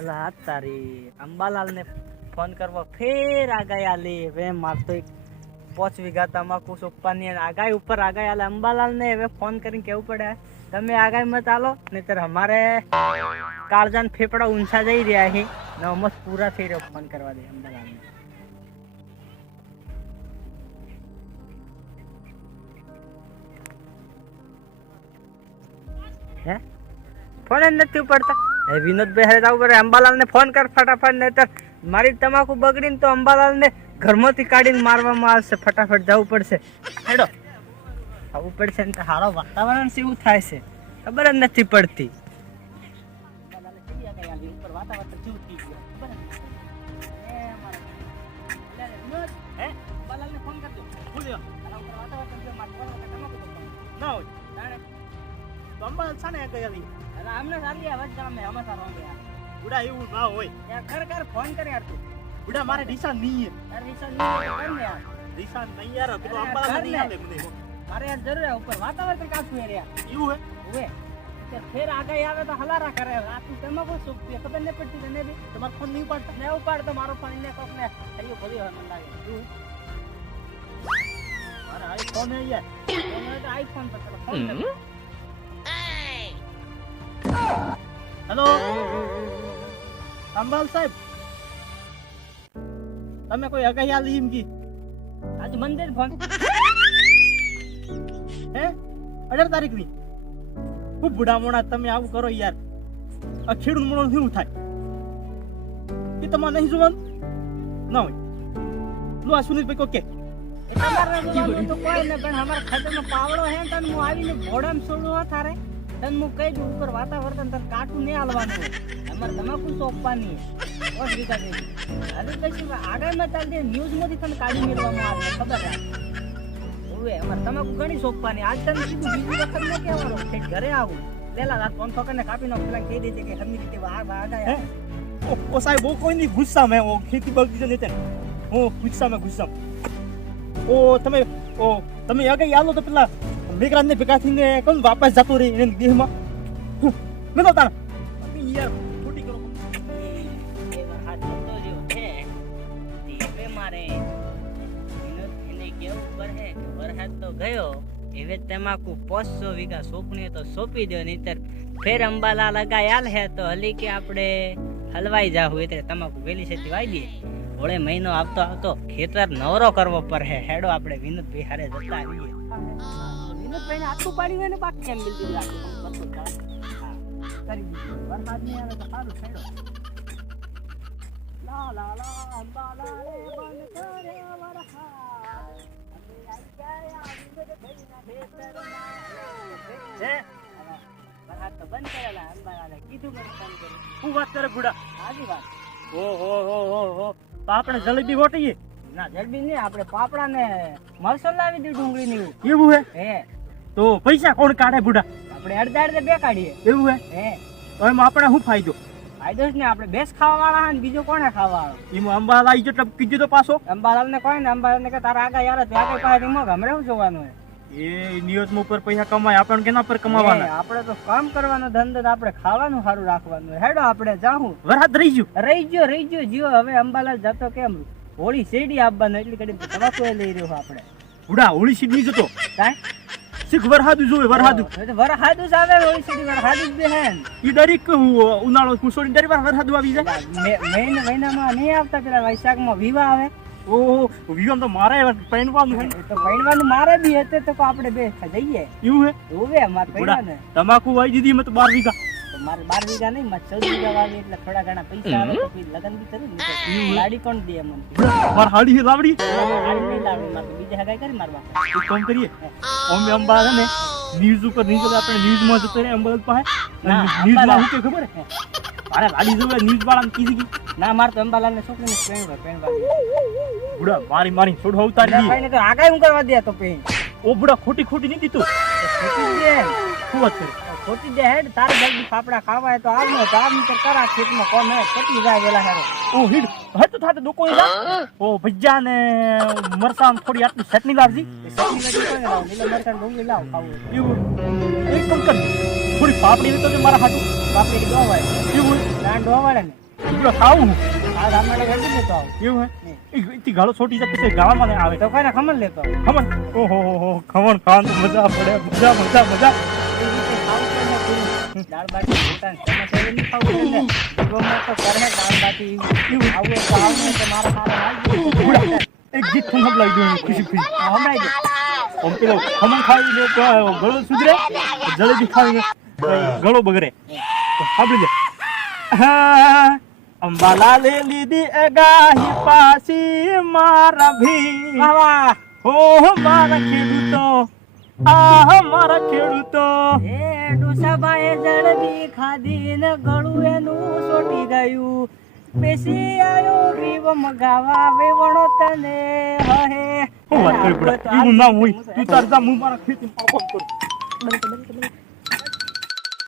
અલા તારી અંબાલાલ ને ફોન કરવો, ફેર આગાઈ આલી હવે માર તો એક પાંચ વીઘા તમાકુ સોપવાની આગાઈ ઉપર આગાઈ આલે. અંબાલાલ ને હવે ફોન કરીને કેવું પડે? તમે આગાઈ મત આલો નહીતર અમારે કાળજાન ફેફડા ઊંચા જઈ રહ્યા છે. ને અમસ પૂરા થઈ રહ્યો. ફોન કરવા દે અંબાલાલ ને હે? ફોન જ નથી ઉપાડતા. હે વિનોદભાઈ હારે જવું પડે અંબાલાલને ફોન કર ફટાફટ, નહીતર મારી તમાકુ બગડીને તો અંબાલાલને ઘરમાંથી કાઢીને મારવામાં આવશે. ફટાફટ જવું પડશે. હેડો. આવું પડશે ને હારો વાતાવરણ શું થાય છે. ખબર જ નથી પડતી. ફોન કરજો. ના હોય. તાણે. તો અંબાલાલ છે ને કઈ આવી? અરે આમને સારી ગામે અમે સારો બુડા એવું ના હોય. યાર કર કર ફોન કર યાર તું. બુડા મારે ડીસા નહીં યાર. રિસર્ચ નહીં કર ને યાર? ડીસા નહીં યાર પેલો અરે નહીં ને. મને. મારે યાર જરૂર હે ઉપર વાતાવરણ કાચું હે યાર. એવું હે? ઉવે. ફેર આગળ આવે તો હલારા કરે. આ તું કોઈ સુખ છે? ખબર નહીં પડતી તને બી. તમારો ફોન નહીં ઉપાડતા? ને ઉપાડ તો મારો ફોન ને કોક ને હરિયો ભર્યો હોય મને લાગે. તું મારે આઈફોન હે યાર. આઈફોન પર ફોન કર હેલો? અંબાલ સાહેબ. તમે કોઈ અગાઈ આલી એમ કી? આજ મંદિર ફોન હે? અઢાર તારીખની ખૂબ બુડા મોણા તમે આવું કરો યાર. આ ખેડૂત મોણો શું થાય? એ તમારે નહીં જોવાનું. ના હોય. લો, આ સુનિલભાઈ કોઈ કે એ તમારે તો કોઈ ને પણ અમારા ખાતરનો પાવડો હે તને, હું આવીને ઘોડામાં છોડું હો થારે તને હું કહી દઉં ઉપર વાતાવરણ તને કાટું નહીં હાલવાનું. અમારે તમાકુ સોંપવાની. બસ રીતા જેવી હવે કશું આગળમાં ચાલતી ન્યૂઝમાંથી તને કાઢી મેળવામાં આવે ખબર રાખ ઓવે, અમારે તમાકુ ઘણી સોંપવાની. આજ તને કીધું બીજી વખત ન કહેવાનું. કે ઘરે આવું. લેલા રાત ફોન પકડને કાપી નાખ પેલા કહી દેજે કે હમી રીતે આ આ હે? ઓ ઓ સાહેબ, ઓ કોઈ નહીં ગુસ્સામાં ઓ ખેતી બગડી જને તે હું ગુસ્સામાં ગુસ્સા ઓ, તમે ઓ, તમે અગાઈ આલો તો પેલા મેઘરાજને ભેગા થઈને કોણ વાપસ જતો રહી એને દેહમાં? મેં તો તારા યાર ખોટી કરો. ગયો એવે તમાકુ પાંચસો વીઘા સોંપણી તો સોંપી દો નહીતર ફેર અંબાલા લગાયાલ હે તો હલી કે આપણે હલવાઈ જાવું એટલે તમાકુ વેલી છેતી વાઈ દઈએ. હોળે મહિનો આવતો આવતો ખેતર નવરો કરવો પડે હેડો આપણે વિનોદ બિહારે જતા આવીએ. વિનોદભાઈ ને આટલું પાડ્યું હોય ને બાકી કેમ મિલતી રાખું કરી દીધું. વરસાદ નહીં આવે તો સારું હેડો લા લા લા અંબાલા રે બન કરે વરસાદ. અમે આઈ ગયા વિનોદભાઈના ખેતરમાં. હે? વરસાદ તો બંધ કરેલા અંબાલાલે કીધું મને ફોન કરી હું વાત કરે બુડા આજી વાત. ઓ હો હો હો હો. તો આપણે જલેબી ગોટીએ ના જલેબી નહીં આપણે પાપડા ને મરસલ લાવી દીધું ડુંગળી ની એવું હે? હે. તો પૈસા કોણ કાઢે બુડા આપણે અડધા અડધે બે કાઢીએ એવું હે? તો એમાં આપણે શું ફાયદો? ફાયદો જ ને આપણે બેસ ખાવા વાળા ને બીજો કોને ખાવા વાળો એમાં અંબાલાલ આવી જો ટપકી ગયો તો પાછો? અંબાલાલ ને કોઈ ને અંબાલાલ ને કે તારા આગળ યાર ત્યાં આગળ પાસે રીમો ગમરે શું જોવાનું હે. એ નિયતમાં ઉપર પૈસા કમાય આપણને કેના પર કમાવાના? આપણે તો કામ કરવાનો ધંધો આપણે ખાવાનું સારું રાખવાનું હેડો આપણે જાહું. વરાત રહી ગયું. રહી ગયો રહી ગયો જીવો. હવે અંબાલાલ જતો કેમ? હોળી શેરડી આપવાનું એટલી કડી તમાકુ લઈ રહ્યો આપણે. ઉડા હોળી શેરડી જતો? કાંઈ? શીખ વરહાદુ જોવે વરહાદુ. વરહાદુ જ આવે હોય શેરડી વરહાદુ જ બેહેન. ઈ દરેક ઉનાળો કુસોડી દરેક વાર વરહાદુ આવી જાય. મે- મહિનામાં નહીં આવતા પેલા વૈશાખમાં વિવાહ આવે. ઓહો વિવાહ તો મારે પહેરવાનું હે તો પૈણવાનું મારે બી હતે તો આપણે બે જઈએ. એવું હે? ઓવે મારે બુડા તમાકુ વાઈ દીધી મત બાર વીઘા. મારે બાર વીઘા નહીં મારે ચૌદ વીઘા વાવી એટલે થોડા ઘણા પૈસા આવે તો લગન બી કરું ને લાડી કોણ દે મને માર હાડી લાવડી? હાડી નહીં લાવડી મારે બીજા હગાઈ કરી મારવા. એક કામ કરીએ અમે અંબા ને ન્યૂઝ ઉપર ન્યૂઝ આપણે ન્યૂઝમાં જતો રહે અંબાલાલ પાસે. ના, ન્યૂઝમાં શું કે ખબર? હે. મારે લાડી જોવે ન્યૂઝ વાળા કીધી કી. ના મારે તો અંબાલાલ ને છોકરીને પેણવા પેણવા બુડા મારી મારી છોડ ઉતારી દી તો આગાઈ હું કરવા દે તો પેણ ઓ બુડા ખોટી ખોટી નહીં દીધું. શું વાત કરે? ખોટી દે હેડ તારે જલ્દી ફાફડા ખાવા તો આવ નો આમ તો કરા ખેતમાં કોને કટી જાય વેલા હેરો ઓ હીડ હે તો થાતે દુકો જા. ઓ ભજ્જા ને મરસામ થોડી આટલી ચટણી લાવજી. એ સબ્જી નથી કોઈ લાવ? લીલા મરચાં ડુંગળી લાવ ખાવું એવું એક કામ કર થોડી પાપડી તો મારા હાટુ. ફાફડી દો હોય. એવું દાંડ ડોવાડે ને. પેલો ખાવું આ ગામડે ગડી લેતો આવ. એવું હે. એ ગાળો છોટી જતી પછી ગાળામાં આવે. તો કોઈને ખમણ લેતો આવ. ખમણ? ઓહો હો હો ખમણ ખાવાનું મજા પડે મજા મજા મજા. દાળ બાટી સમજ એવી નહીં ખાવું ને. જીવનમાં તો કરે દાળ બાટી. આવું તો આવું તો મારા ઉભરા. હાલજો. એક ગીત તમને સંભળાવી દઉં ખુશી ખુશી હા, સંભળાઈ દે. આમ પેલો ખમણ ખાઈને તો ગળો સુધરે જલેબી ખાઈને ગળો બગડે સાંભળી લે હા, અંબાલા લે લીધી અગાહી પાસી મારા ભી. હો મારા ખેડૂતો આ મારા ખેડૂતો. એ ખાધી ને ગળું એનું સોટી ગયું. બેસી આયો રીવ મગાવા વેવણો તને હે હું વાત કરી પડે. એનું ના હોય તું તાર જા હું મારા ખેતી કામ કરું.